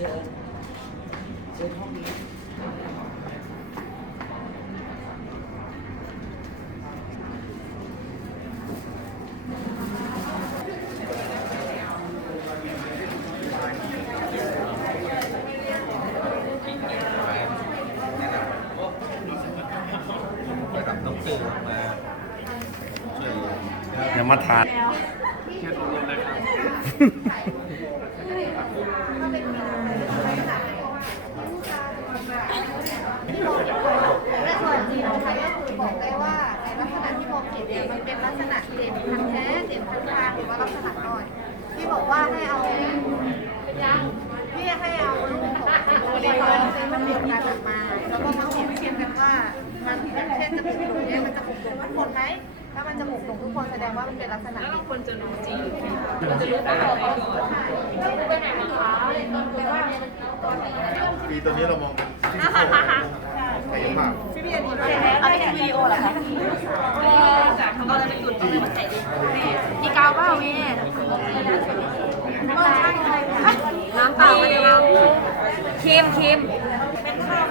ชิญเชิญห้องนี้ระดับน้องตื่นมาช่วยยังมาทาน แค่ตรงนี้นะครับ และส่วนจริงนะคะก็คือ บอกได้ว่าในลักษณะที่มองเห็นเนี่ยมันเป็นลักษณะเด่นทางแท้เด่นทางทางหรือว่าลักษณะน้อยที่บอกว่าให้เอาที่ให้เอาลูกของตัวเองมันเปลี่ยนกันออกมาแล้วก็มาเปรียบเทียบกันว่ามันอย่างเช่นจมูกโด่งเนี่มันจะหกโด่งทุกคนไหมถ้ามันจมูกโด่งทุกคนแสดงว่ามันเป็นลักษณะเด่นควรจะรู้จริงควรจะรู้ว่าเราไปก่อนไปไหนนะคะปีตัวนี้เรามองเป็นที่โครงกายภา พอันนี้คือวิดีโอเหรอคะเราจะไปจุดตรงนี้มันใส่มีกาวเปล่าแม่น้ำเปล่าไม่ได้น้ำเค็มเค็มเป็นข้าว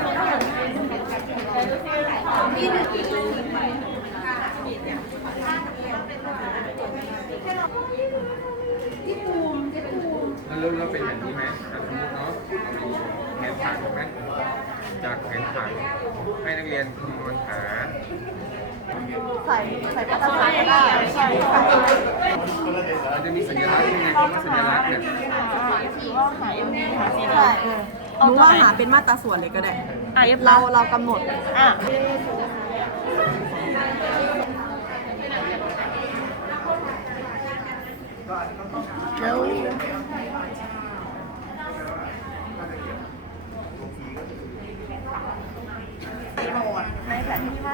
มันแล้วเราเป็นอย่างนี้ไหมสมมติเนาะแผนผังไหม จากแผนผังให้นักเรียนคำนวณหา ใส่ใส่มาตรฐานก็ได้ใช่ค่มันจะมีสัญลักษณ์ยังไงคำว่าสัญลักษณ์เนี่ยใช่หนูว่าหาเป็นมาตราส่วนเลยก็ได้อะเย็บเราเรากำหนด อะใน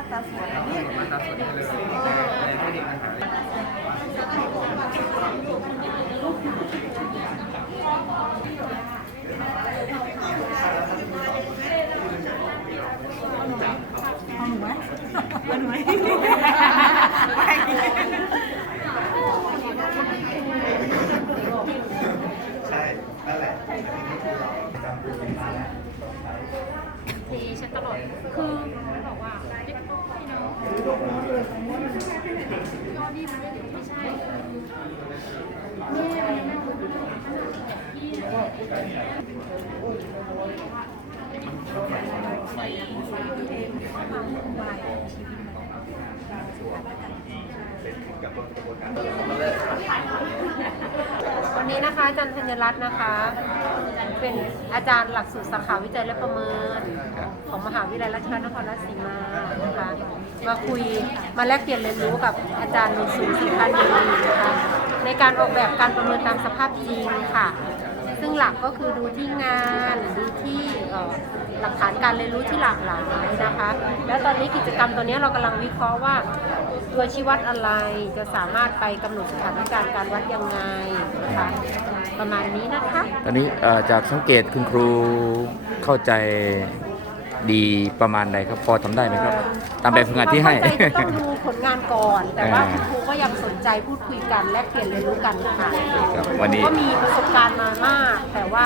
แผนที่มาตราส่วนมันตัดส่วนไปเลยในเทคนิคมันหาทีฉันตลอดคือบอกว่าเด็กพี่น้องยอดดีมันไม่ใช่แม่มันพี่ วันนี้นะคะอาจารย์ธัญรัตน์นะคะ เป็นอาจารย์หลักสูตรสาขาวิจัยและประเมิน ของมหาวิทยาลัยราชภัฏนครราชสีมานะคะมาคุยมาแลกเปลี่ยนเรียนรู้กับอาจารย์หนุสูงสิพันธ์ดีนะคะในการออกแบบการประเมินตามสภาพจริงค่ะ หลักก็คือดูที่งานดูที่หลักฐานการเรียนรู้ที่หลากหลายนะคะ แล้วตอนนี้กิจกรรมตัวนี้เรากำลังวิเคราะห์ว่าตัวชี้วัดอะไรจะสามารถไปกำหนดสถานการณ์การวัดยังไงนะคะประมาณนี้นะคะ ตอนนี้จากสังเกตคุณครูเข้าใจ ดีประมาณใดครับพอทำได้ไหมครับ ตามแบบฝึกงานที่ให้เข้าใจต้องดูผลงานก่อน แต่ว่าอ่า คุณครูก็ยังสนใจพูดคุยกันแลกเปลี่ยนเรียนรู้กันค่ะครับวันนี้ ก็มีประสบการณ์มามาก แต่ว่า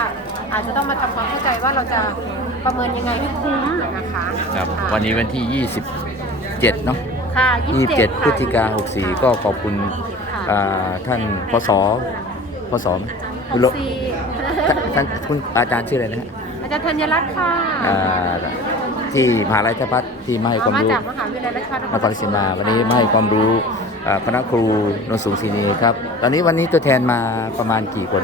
อาจจะต้องมาทำความเข้าใจว่าเราจะประเมินยังไงให้คุ้มนะคะครับะวันนี้วันที่ 27 เนาะ ค่ะ27 พฤศจิกา64 ก็ขอบคุณค่ะอ่าท่านพศพศไหมหคุณกโลสี่ท่านท่านคุณอาจารย์ชื่ออะไรนะฮะอาจารย์ธัญรัตน์ค่ะ อ่า ที่มหาลัยทพัฒน์ที่มาให้ความมารู้จากมหาวิทยาลัยราชภัฏนครราชสีมาวันนี้มาให้ความรู้อ่าคณะครูนนสูงศรีนีครับ ตอนนี้วันนี้ตัวแทนมาประมาณกี่คน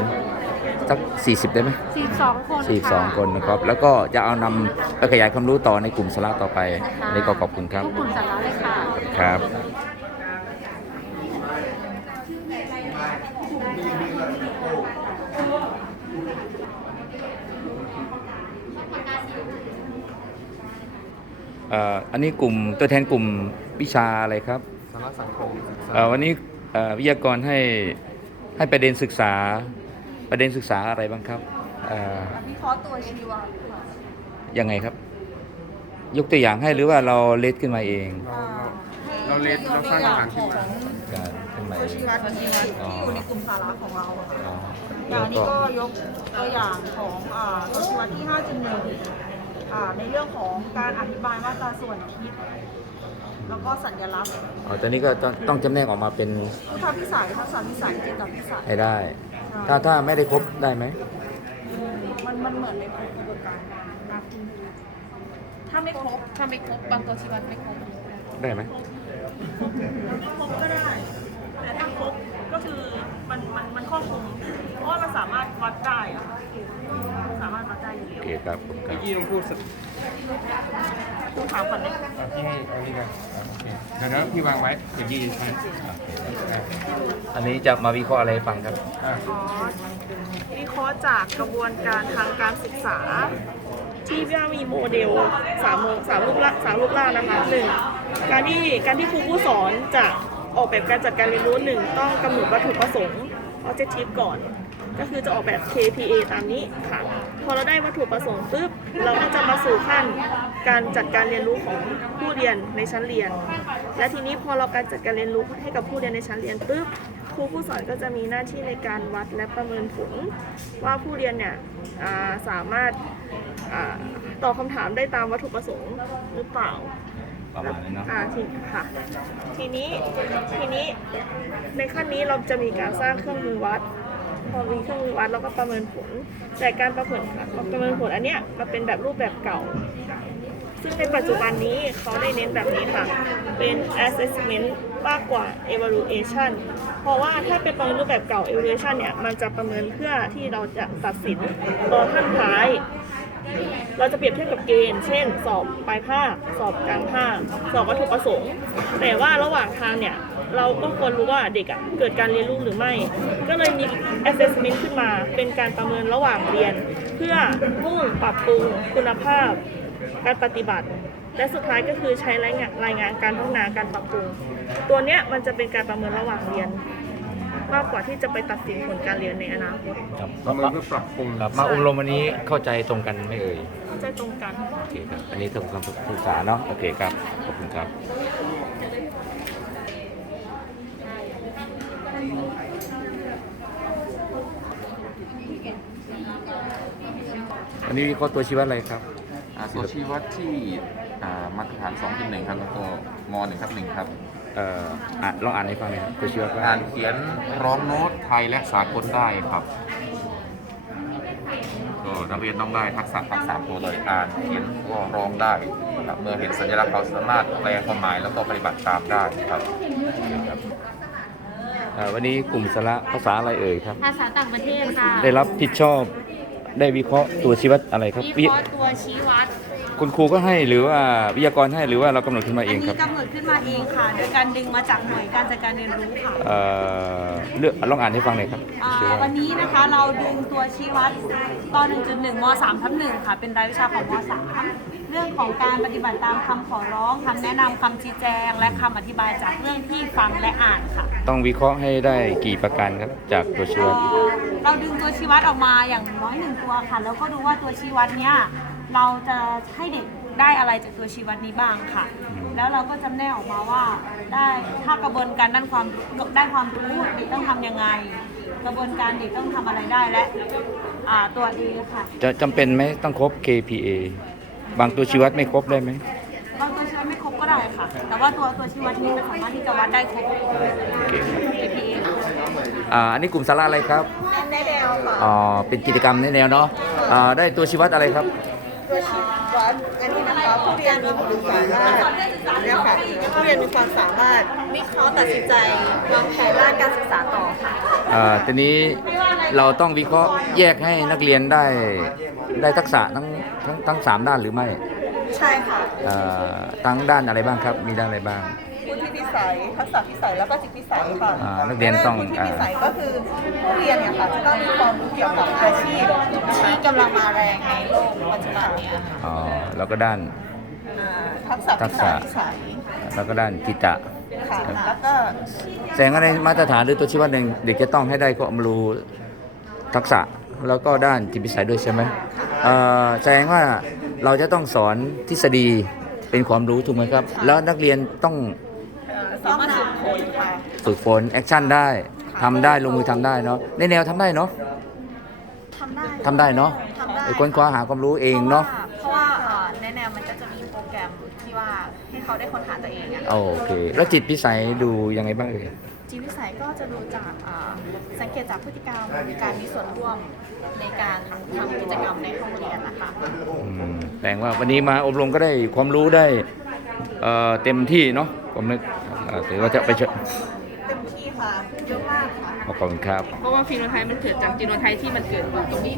สัก 40 ได้ไหมสี่สองคน42 คนนะครับ แล้วก็จะเอานำไปขยายความรู้ต่อในกลุ่มสาระต่อไปอันนี้ก็ขอบคุณครับ ทุกกลุ่มสาระเลยค่ะ ครับ อ่ออันนี้กลุ่มตัวแทนกลุ่มวิชาอะไรครับสาระสังคมศึกษาเอ่อวันนี้เอ่อวิทยากรให้ให้ประเด็นศึกษาประเด็นศึกษาอะไรบ้างครับเอ่อวิเคราะห์ตัวชีวะค่ะยังไงครับ ยกตัวอย่างให้หรือว่าเราเลดขึ้นมาเอง เราเราเรียนเราสร้างอาหารขึ้นมาการขึ้นมาตัวเองชีวะที่อยู่ในกลุ่มสาระของเราอะค่ะอ๋ออแล้ย่างวนี้ก็ก็ยกตัวอย่างของอ่าต้นวัตที่ 5.1 อ่าในเรื่องของการอธิบายมาตราส่วนคิด แล้วก็สัญลักษณ์อ๋อตอนนี้ก็ต้องต้องจำแนกออกมาเป็นพุทธพิสัยทักษะพิสัยจิตพิสัยให้ได้ ถ้าถ้าไม่ได้ครบได้ไหมมันมันเหมือนในกระบวนการนับถ้าไม่ครบถ้าไม่ครบบางตัวชีวัดไม่ครบได้ไหมครบก็ได้ แต่ถ้าครบก็คือมันมันมันครอบคลุมเพราะว่ามันสามารถวัดได้อะ เคครับผมครัเมื่อบกี้ต้องพูดสักคุณถามก่อนเลยอะพี่ให้เอานี่กันอะโอเคเดี๋ยวนะพี่วางไว้เดี๋ยวยี่ใช้อันนี้จะมาวิเคราะห์อะไรให้ฟังครับ อะอ๋อวิเคราะห์จากกระบวนการทางการศึกษา ที่ว่ามีโมเดลสามโมสามรูปละสามรูปร่างนะคะหนึ่งการที่การที่ครูผู้สอนจะออกแบบการจัดการเรียนรู้หนึ่งต้องกำหนดวัตถุประสงค์ objective ก่อน ก็คือจะออกแบบ KPA ตามนี้ค่ะ พอเราได้วัตถุประสงค์ปุ๊บเราก็จะมาสู่ขั้นการจัดการเรียนรู้ของผู้เรียนในชั้นเรียน และทีนี้พอเราการจัดการเรียนรู้ให้กับผู้เรียนในชั้นเรียนปุ๊บครูผู้สอนก็จะมีหน้าที่ในการวัดและประเมินผล ว่าผู้เรียนเนี่ยอ่าสามารถอ่าตอบคำถามได้ตามวัตถุประสงค์หรือเปล่าประมาณนี้เนาะอ่าทีค่ะ ทีนี้ทีนี้ในขั้นนี้เราจะมีการสร้างเครื่องมือวัด พอมีเครื่องวัดเราก็ประเมินผล แต่การประเมินประเมินผลอันเนี้ยมันเป็นแบบรูปแบบเก่า ซึ่งในปัจจุบันนี้เขาได้เน้นแบบนี้ค่ะ เป็น assessment มากกว่า evaluation เพราะว่าถ้าเป็นประเมินรูปแบบเก่า evaluation เนี่ยมันจะประเมินเพื่อที่เราจะตัดสินตอนขั้นท้ายเราจะเปรียบเทียบกับเกณฑ์ เช่น สอบปลายภาค สอบกลางภาค สอบวัตถุประสงค์ แต่ว่าระหว่างทางเนี่ย เราก็ควรรู้ว่าเด็กอะเกิดการเรียนรู้หรือไม่ ก็เลยมี assessment ขึ้นมาเป็นการประเมินระหว่างเรียน เพื่อมุ่งปรับปรุงคุณภาพการปฏิบัติ และสุดท้ายก็คือใช้รายงานรายงานการพัฒนาการปรับปรุง ตัวเนี้ยมันจะเป็นการประเมินระหว่างเรียน มากกว่าที่จะไปตัดสินผลการเรียนในอนาคตครับประเมินเพื่อปรับปรุงครับมาอบรมวันนี้เข้าใจตรงกันไหม่เอ่ย เข้าใจตรงกัน โอเคครับ อันนี้ต้องการศึกษาเนาะ โอเคครับ ขอบคุณครับ นนี้วิเคราะห์ตัวชี้วัดอะไรครับ อ่าตัวชี้วัดที่อ่ามาตรฐาน 2.1 ครับแล้วก็ม 1 ครับ1ครับเอ่ออะลองอ่านให้ฟังหน่อยครับตัวชี้วัดว่าอ่านเขียนร้องโน้ตไทยและสากลได้ครับก็นักเรียนต้องได้ทักษะทั้งสามตัวเลยอ่านเขียนก็ร้องได้ครับเมื่อเห็นสัญลักษณ์เขาสามารถแปลความหมายแล้วก็ปฏิบัติตามได้ครับ เอ่อวันนี้กลุ่มสาระภาษาอะไรเอ่ยครับ ภาษาต่างประเทศค่ะ ได้รับผิดชอบ ได้วิเคราะห์ตัวชี้วัดอะไรครับวิเคราะห์ตัวชี้วัด คุณครูก็ให้หรือว่าวิทยากรให้หรือว่าเรากำหนดขึ้นมาเออันงคนี้รับกำหนดขึ้นมาเองค่ะ โดยการดึงมาจากหน่วยการจัดการเรียนรู้ค่ะ เอ่อเลือกลองอ่านให้ฟังหน่อยครับอ่าชื่อว่าวันนี้นะคะเราดึงตัวชี้วัดตอน 1.1ม3ทับ1ค่ะ เป็นรายวิชาของม3เรื่องของการปฏิบัติตามคำขอร้องคำแนะนำคำชี้แจง และคำอธิบายจากเรื่องที่ฟังและอ่านค่ะ ต้องวิเคราะห์ให้ได้กี่ประการครับจากตัวชี้วัดเอ่อเราดึงตัวชี้วัดออกมาอย่างน้อยหนึ่งตัวค่ะ แล้วก็ดูว่าตัวชี้วัดเนี้ยเราจะให้เด็กได้อะไรจากตัวชี้วัดนี้บ้างค่ะ แล้วเราก็จำแนกออกมาว่าได้ถ้ากระบวนการด้านความด้านความรู้เด็กต้องทำยังไง กระบวนการเด็กต้องทำอะไรได้และอ่าตัวเอค่ะ จะจำเป็นไหมต้องครบ KPA บางตัวชี้วัดไม่ครบได้ไหมบางตัวชี้วัดไม่ครบก็ได้ค่ะ แต่ว่าตัวตัวชี้วัดนี้มันสามารถที่จะวัดได้ครบ KPA อ่าอันนี้กลุ่มสาระอะไรครับในแนวค่ะอ๋อเป็นกิจกรรมในแนวเนาะอ่าได้ตัวชี้วัดอะไรครับตัวชี้วัดอันนี้นะคะผู้เรียนมีความสามารถเนี่ยค่ะผู้เรียนมีความสามารถวิเคราะห์ตัดสินใจวางแผนด้านการศึกษาต่อค่ะอ่าทีนี้ เราต้องวิเคราะห์แยกให้นักเรียนได้ได้ทักษะทั้งทั้งทั้งสามด้านหรือไม่ใช่ค่ะอ่าทั้งด้านอะไรบ้างครับ มีด้านอะไรบ้าง วุฒิพิสัยทักษะพิสัยแล้วก็จิตพิสัยค่ะอ่านักเรียนต้องวุฒิพิสัยก็คือผู้เรียนเนี่ยค่ะจะต้องมีความรู้เกี่ยวกับอาชีพที่กำลังมาแรงในโลกปัจจุบันเนี่ยอ๋อแล้วก็ด้าน อ่าทักษะทัพิกษะ สัยพิสัยแล้วก็ด้านจิตตะค่ะแล้วก็แสดงว่าในมาตรฐานหรือตัวชี้วัดหนึ่งเด็กจะต้องให้ได้ความรู้ ทักษะแล้วก็ด้านจิตวิสัยด้วยใช่ไหมเอ่อแสดงว่าเราจะต้องสอนทฤษฎีเป็นความรู้ถูกไหมครับ แล้วนักเรียนต้องเอ่อสามารถฝึกฝนค่ะฝึกฝนแอคชั่นได้ทำได้ลงมือทำได้เนาะในแนวทำได้เนาะทำได้ทำได้เนาะทำได้ไปค้นคว้าหาความรู้เองเนาะเพราะว่าเอ่อในแนวมันก็จะมีโปรแกรมที่ว่าให้เขาได้ค้นหาตัวเองอะโอเค แล้วจิตพิสัยดูยังไงบ้างเอ่ย จีวิสัยก็จะดูจากเอ่อสังเกตจากพฤติกรรมการมีส่วนร่วมในการทำกิจกรรมในห้องเรียนนะคะอืมแสดงว่าวันนี้มาอบรมก็ได้ความรู้ได้เอ่อเต็มที่เนาะผมนึกเอ่อถือว่าจะไปเชญเต็มที่ค่ะเยอะมากค่ะขอบคุณครับ เพราะว่าฟีโนไทป์มันเกิดจากจีโนไทป์ที่มันเกิดอยู่ตรงนี้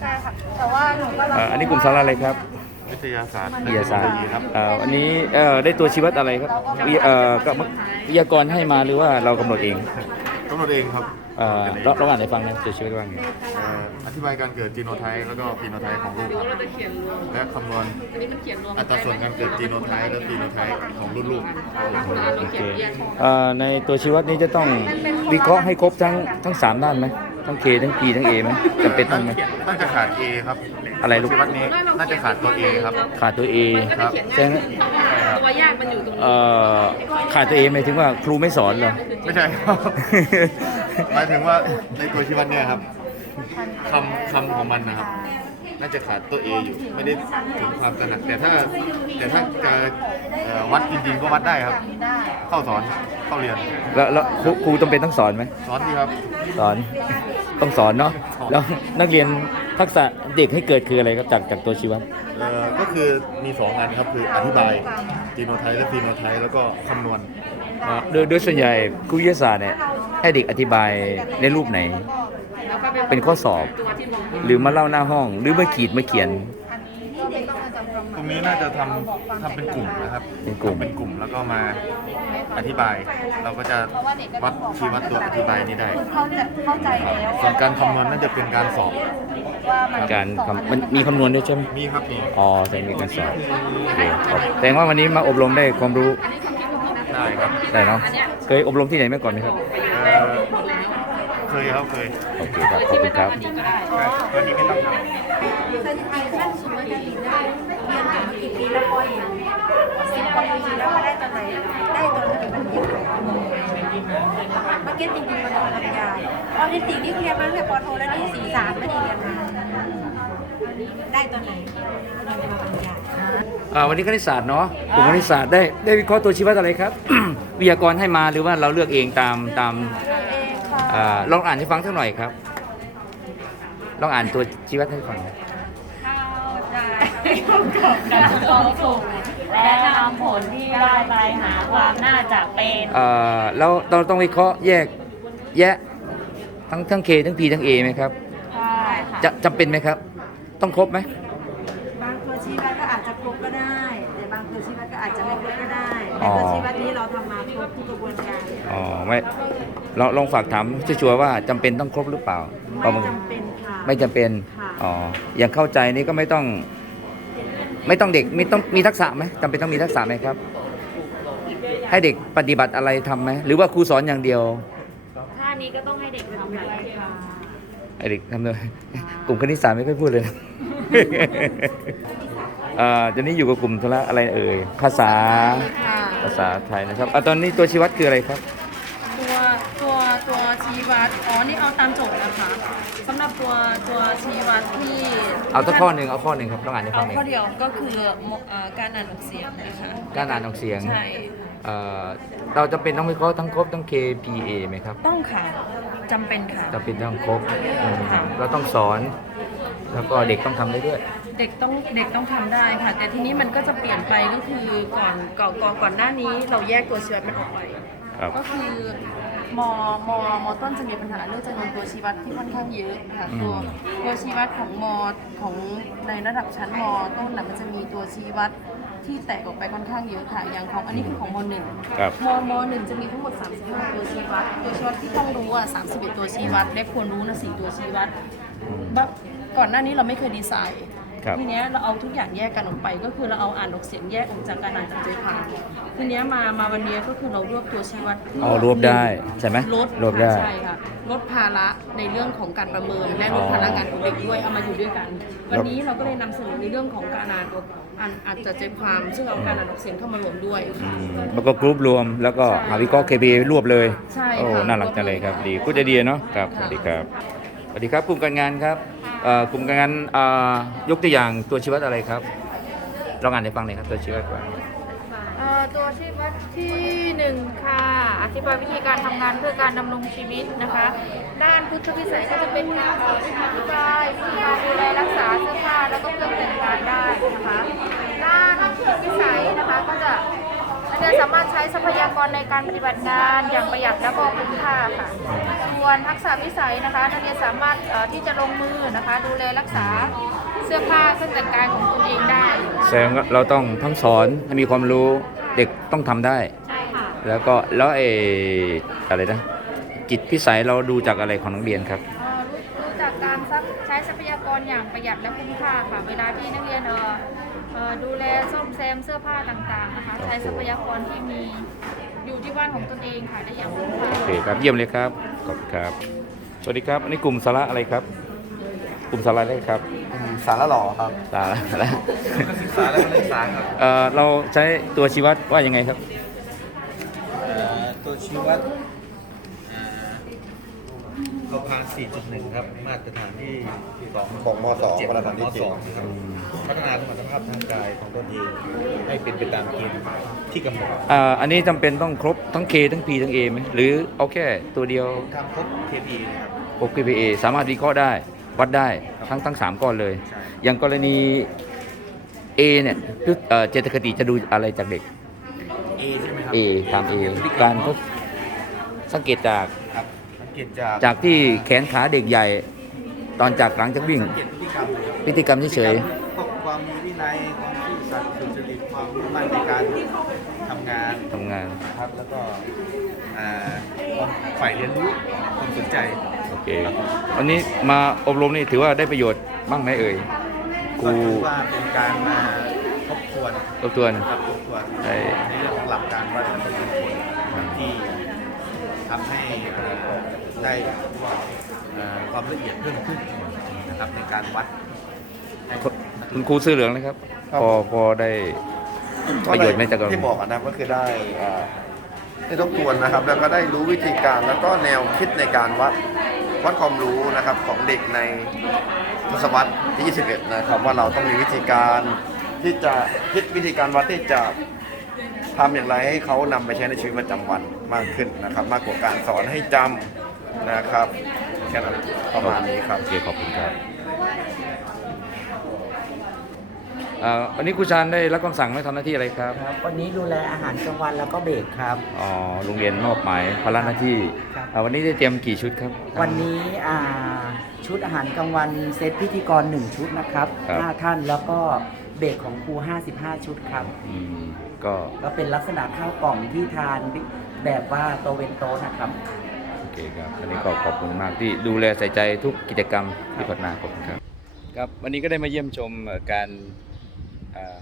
ใช่ค่ะแต่ว่าหนูก็รับเอ่ออันนี้กลุ่มสาระอะไรครับ วิทยาศาสตร์วิทยาศาสตร์เอ่อวันนี้เอ่อได้ตัวชีวัดอะไรครับวิเอ่อก็วิทยากรให้มาหรือว่าเรากำหนดเองกำหนดเองครับเอ่อเราเราอ่านให้ฟังนะตัวชีวัดว่าไงเอ่ออธิบายการเกิดจีโนไทป์แล้วก็ฟีโนไทป์ของลูกครับมันจะเขียนรวมและคำนวณอันนี้มันเขียนรวมอัตราส่วนการเกิดจีโนไทป์และฟีโนไทป์ของรุ่นลูกโอเคเอ่อในตัวชีวัดนี้จะต้องวิเคราะห์ให้ครบทั้งทั้งสามด้านไหม ทั้ง K ทั้ง P ทั้ง A ไหมจำเป็นต้องไหม น่าจะขาด A ครับอะไรลูก ชีวัดนี้น่าจะขาดตัว A ครับ ขาดตัว A ครับใช่ไหมตัวยากมันอยู่ตรงนี้เอ่อขาดตัว A หมายถึงว่าครูไม่สอนเหรอ ไม่ใช่ครับ หมายถึงว่าในตัวชีวัดเนี่ยครับคำคำของมันนะครับ น่าจะขาดตัว A อยู่ ไม่ได้ถึงความตระหนักแต่ถ้าแต่ถ้าจะเอ่อวัดจริงๆก็วัดได้ครับ เข้าสอนเข้าเรียน แล้วแล้วครูครูจำเป็นต้องสอนไหม สอนดีครับ สอนต้องสอนเนาะแล้วนักเรียนทักษะเด็กให้เกิดคืออะไรครับจากจากตัวชีวัดเอ่อก็คือมีสองอันครับคืออธิบายจีโนไทป์และฟีโนไทป์แล้วก็คำนวณอ่าโดยโดยส่วนใหญ่ครูวิทยาศาสตร์เนี่ยให้เด็กอธิบายในรูปไหนแล้วก็ เป็นข้อสอบตัวที่มองหรือมาเล่าหน้าห้อง หรือมาขีดมาเขียน ตรงนี้น่าจะทำทำเป็นกลุ่มนะครับเป็นกลุ่ม ทำเป็นกลุ่มแล้วก็มาอธิบาย เราก็จะวัดชี้วัดตัวอธิบายนี้ได้ เขาจะเข้าใจแล้วส่วนการคำนวณน่าจะเป็นการสอบ ว่ามันการคำมันมีคำนวณด้วยใช่ไหมมีครับมีอ๋อแสดงมีการสอบโอเคครับแสดงว่าวันนี้มาอบรมได้ความรู้ได้ครับ ได้เนาะเคยอบรมที่ไหนมาก่อนไหมครับ เอ่อ เคยครับเคยโอเคครับขอบคุณครับตัวนี้ไม่ต้องทำกี่ปีแล้วพอเห็นสิบกว่าปีแล้วมาได้ตอนไหน ได้ตอนที่มันเรียนมาเก็ตจริงๆมันเป็นปริญญาตอนที่สี่นี่เรียนมาตั้งแต่ปโทแล้วนี่สี่สามไม่ได้เรียนมาได้ตอนไหนตอนมาปริญญา อ่าวันนี้คณิตศาสตร์เนาะกลุ่มคณิตศาสตร์ได้ได้วิเคราะห์ตัวชี้วัดอะไรครับ วิทยากรให้มาหรือว่าเราเลือกเองตามตามอ่า ลองอ่านให้ฟังสักหน่อยครับ ลองอ่านตัวชี้วัดให้ฟังการกองสุ่มและนำผลที่ได้ไปหาความน่าจะเป็นเอ่อแล้วเราต้องวิเคราะห์แยกแยะทั้งทั้ง K ทั้ง P ทั้ง A ไหมครับใช่ค่ะจะจำเป็นไหมครับ ต้องครบไหมบางตัวชี้วัดก็อาจจะครบก็ได้แต่บางตัวชี้วัดก็อาจจะไม่ครบก็ได้อ๋แต่อตัวชี้วัดนี้เราทำมาครบทุกกระบวนการอ๋อไม่ เราลองฝากถามชัวร์ๆว่าจำเป็นต้องครบหรือเปล่าประไม่มาณจำเป็นค่ะ ไม่จำเป็นค่ะ อ๋ออย่างเข้าใจนี่ก็ไม่ต้อง ไม่ต้องเด็กมีต้องมีทักษะไหมจำเป็นต้องมีทักษะไหมครับ ให้เด็กปฏิบัติอะไรทำไหมหรือว่าครูสอนอย่างเดียว ท่านี้ก็ต้องให้เด็กทำอะไรค่ะไอเด็กทำเลย กลุ่มคณิตศาสตร์ไม่ค่อยพูดเลยนะเอ่อตอนนี้อยู่กับกลุ่มธุระอะไรเอ่ย ภาษา ภาษาไทยนะครับอะตอนนี้ตัวชี้วัดคืออะไรครับตัวตัวตัว ชี้วัดอ๋อนี่เอาตามโจทย์นะคะสำหรับตัวตัวชี้วัดที่เอาสักข้อหนึ่งเอาข้อหนึ่งครับต้องอ่านให้ฟัเอางหนึ่งข้อเดียวก็คือโมเอ่อการอ่านออกเสียงนะคะการอ่านออกเสียงใช่ เอ่อเราจำเป็นต้องวิเคราะห์ทั้งครบทั้ง K P A ไหมครับต้องค่ะจำเป็นค่ะจำเป็นต้องครบอืมเราต้องสอน แล้วก็เด็กต้องทำได้ด้วย เด็กต้องเด็กต้องทำได้ค่ะ แต่ทีนี้มันก็จะเปลี่ยนไปก็คือก่อนก่อนก่อนก่อนหน้านี้เราแยกตัวชี้วัดมันออกไป ครับ ก็คือ มมมต้นจะมีปัญหาเรื่องจำนวนตัวชี้วัดที่ค่อนข้างเยอะค่ะตัวตัวชี้วัดของมของในระดับชั้นมต้นน่ะมันจะมีตัวชี้วัดที่แตกออกไปค่อนข้างเยอะค่ะ อย่างของอันนี้คือของมหนึ่งครับมมหนึ่งจะมีทั้งหมด 35 ตัวชี้วัด ตัวชี้วัดที่ต้องรู้อะ31 ตัวชี้วัดและควรรู้นะ4ตัวชี้วัดแบบก่อนหน้านี้เราไม่เคยดีไซน์ ครับทีเนี้ยเราเอาทุกอย่างแยกกันออกไป ก็คือเราเอาอ่านออกเสียงแยกออกจากการอ่านจากใจความทีเนี้ยมามาวันเนี้ยก็คือเรารวบตัวชี้วัดพื่อ๋อรวบได้ใช่ไหมลดรวบได้ใช่ค่ะลดภาระในเรื่องของการประเมินและลดอ๋อภาระงานของเด็กด้วยเอามาอยู่ด้วยกัน วันนี้เราก็เลยนำเสนอในเรื่องของการอ่านออกอ่านอ่านจากใจความซึ่งเอาการอ่านออกเสียงเข้ามารวมด้วยค่ะ แล้วก็กรุ๊ปรวมแล้วก็หาวิเคราะห์ K P A รวบเลยใช่โอ้ค่ะน่ารักจังเลยครับดีพูดจะดีเนาะครับสวัสดีครับสวัสดีครับกลุ่มการงานครับค่ะเอ่อ กลุ่มการงานยกตัวอย่างตัวชี้วัดอะไรครับลองอ่านให้ฟังหน่อยครับตัวชี้วัดก่อนเอ่อตัวชี้วัดที่หนึ่งค่ะ อธิบายวิธีการทำงานเพื่อการดำรงชีวิตนะคะ ด้านพุทธวิสัยก็จะเป็นการอธิบายวิธีการดูแลรักษาเสื้อผ้าแล้วก็เครื่องแต่งกายได้นะคะ ด้านจิตวิสัยนะคะก็จะนักเรียนสามารถใช้ทรัพยากรในการปฏิบัติงานอย่างประหยัดและก็คุ้มค่าค่ะ ส่วนทักษะวิสัยนะคะ นักเรียนสามารถเอ่อที่จะลงมือนะคะ ดูแลรักษาเสื้อผ้าเครื่องแต่งกายของตนเองได้แสดงว่าเราต้องทั้งสอนให้มีความรู้เด็กต้องทำได้ใช่ค่ะแล้วก็แล้วเอออะไรนะจิตพิสัยเราดูจากอะไรของนักเรียนครับเอ่อรู้รู้จักการซักใช้ทรัพยากรอย่างประหยัดและคุ้มค่าค่ะเวลาที่นักเรียนเอ่อเอ่อดูแลซ่อมแซมเสื้อผ้าต่างๆนะคะ ใช้ทรัพยากรที่มี อยู่ที่บ้านของตนเองค่ะได้อย่างคุ้มค่าโอเคครับเยี่ยมเลยครับขอบคุณครับ สวัสดีครับอันนี้กลุ่มสาระอะไรครับ กลุ่มสาระอะไรครับสารหล่อครับ สาระอะไรศึกษาและนักศึกษาครับเอ่อเราใช้ตัวชี้วัดว่ายังไงครับตัวชี้วัดเราพา4.1 ครับ มาตรฐานที่2ของมสองเจ็ดมาตรฐานที่มเจ็สดองนะครับ พัฒนาสมรรถภาพทางกายของตนเองให้เป็นไปตามเกณฑ์ที่กำหนดอ่าอันนี้จำเป็นต้องครบทั้ง K ทั้ง P ทั้ง A ไหมหรือเอาแค่ตัวเดียวทำครบ KPI นะครับ ครบ KPA สามารถวิเคราะห์ได้ วัดได้ทั้งทั้งสามก้อนเลย ใช่ อย่างกรณี A เนี่ยคือเอ่อเจตคติจะดูอะไรจากเด็ก A ใช่ไหมครับ A ตาม A การทดสังเกตจากครับสังเกตจากจากที่แขนขาเด็กใหญ่ ตอนจากหลังจากวิ่ง สังเกตพฤติกรรมเลยครับพฤติกรรมเฉย พวกความมีวินัยความซื่อสัตย์สุจริตความมุ่งมั่นในการทำงานๆทำงาน นะครับ แล้วก็อ่าความใฝ่เรียนรู้ความสนใจ โอเควันนี้มาอบรมนี่ถือว่าได้ประโยชน์บ้างไหมเอ่ยคก็รูถือว่าเป็นการมาทบทวนทบทวนครับทบทวนใช่ ในเรื่องของหลักการวัดประสิทธิผลที่ทำให้เอ่อได้เอ่อความละเอียดเพิ่มขึ้นนะครับในการวัดให้ คุณครูเสื้อเหลืองนะครับ พอพอได้ประโยชน์ไหมจากการ ที่บอกอะนะครับก็คือได้อ่าได้ทบทวนนะครับ แล้วก็ได้รู้วิธีการแล้วก็แนวคิดในการวัดวัดความรู้นะครับของเด็กในทศวรรษที่21นะครับ ว่าเราต้องมีวิธีการที่จะคิดวิธีการวัดที่จะทำอย่างไรให้เขานำไปใช้ในชีวิตประจำวันมากขึ้นนะครับ มากกว่าการสอนให้จำนะครับแค่นั้นประมาณนี้ครับ โอเคขอบคุณครับ อ่าวันนี้ครูชานได้รับคำสั่งให้ทำหน้าที่อะไรครับ ครับวันนี้ดูแลอาหารกลางวันแล้วก็เบรกครับ อ๋อโรงเรียนมอบหมายภาระหน้าที่ครับ อ่าวันนี้ได้เตรียมกี่ชุดครับ วันนี้อ่าชุดอาหารกลางวันเซตพิธีกร 1 ชุดนะครับครับ ห้าท่านแล้วก็เบรกของครู 55 ชุดครับ อืมก็ก็เป็นลักษณะข้าวกล่องที่ทานแบบว่าโตะเวนโตะนะครับ โอเคครับอันนี้ก็ขอบคุณมากที่ดูแลใส่ใจทุกกิจกรรมที่พัฒนาขอบคุณครับ ครับ วันนี้ก็ได้มาเยี่ยมชมเอ่อการอ่า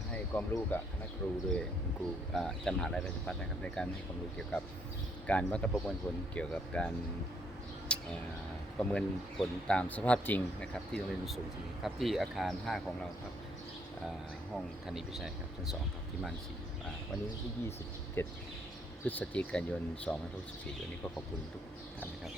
ให้ความรู้กับคณะครูด้วยคุณครูอ่าจันมหาลัยราชภัฏนะครับในการให้ความรู้เกี่ยวกับการวัดประมวลผลเกี่ยวกับการประเมินผลตามสภาพจริงนะครับที่โรงเรียนสูงสครับที่อาคาร 5 ของเราครับห้องธนิพิชัยครับชั้นสองครับที่มานสี่วันนี้ที่ 27 พฤศจิกายน 2564วันนี้ก็ขอบคุณทุกท่านนะครับ